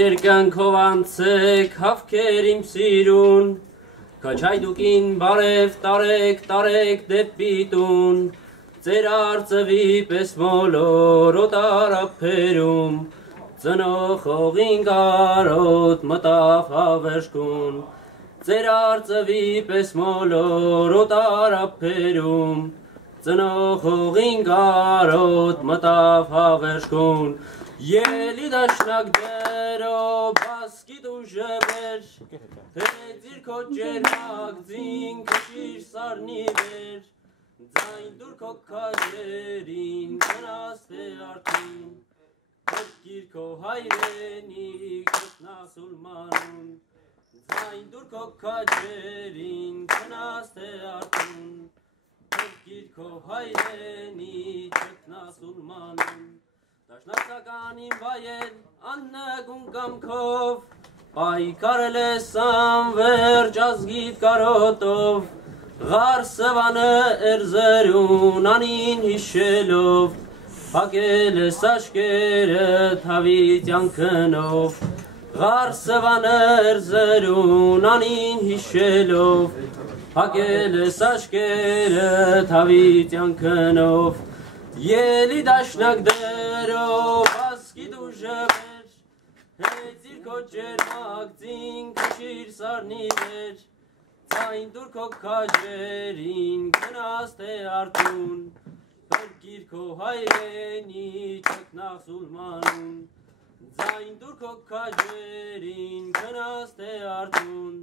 Երկնքով անցեք հավքեր իմ սիրուն, Քաչայդուկին բարև տարեք դեպի տուն, Ձեր արծվի պես մոլորոտ արափերում, Ծնող հողին կարոտ մտավ հավերժկուն, Ձեր արծվի պես մոլորոտ արափերում, Ծնող հողին կարոտ մտավ հավերժկուն, Ելի դաշնակ դերով բասկիտ ու ժվեր, Հեծիր քո ջերմակ ձին քշիր սարնի վեր, Ձայն դուր քո քաջերին գնաս թե արդին, Փրկիր քո հայրենիք գտնասուլմանուն, Ձայն դուր քո քաջերին գնաս թե արդին, Փրկիր քո հայրենիք գտնասուլմանուն, Դաշնակցականին վայել աննգուն կամքով, Պայքարել ես անվերջ ազգիդ կարոտով, Ղարսվանը էրզերուն անին հիշելով, Փակել ես աշկերդ հավիտյան քնով, Ղարսվանը էրզերուն անին հիշելով, Փակել ես աշկերդ հավիտյան քնով, Ելի դաշնակ դերով ասկիտ ու ժվեր, Հեծիր քո ջերմակ ձին քշիր սարնի վեր, Ձայն դուր քո քաջերին գնաս թե արդուն, Փրկիր քո հայրենիք գտնասուլմանուն, Ձայն դուր քո քաջերին գնաս թե արդուն,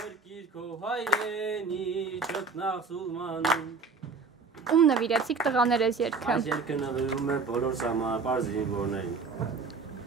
Փրկիր քո հայրենիք գտնասուլմանուն, Ում նվիրեցիք տղաներես երգը։ Այս երգը նվիրում է բոլոր սահմանապար զինվորներին։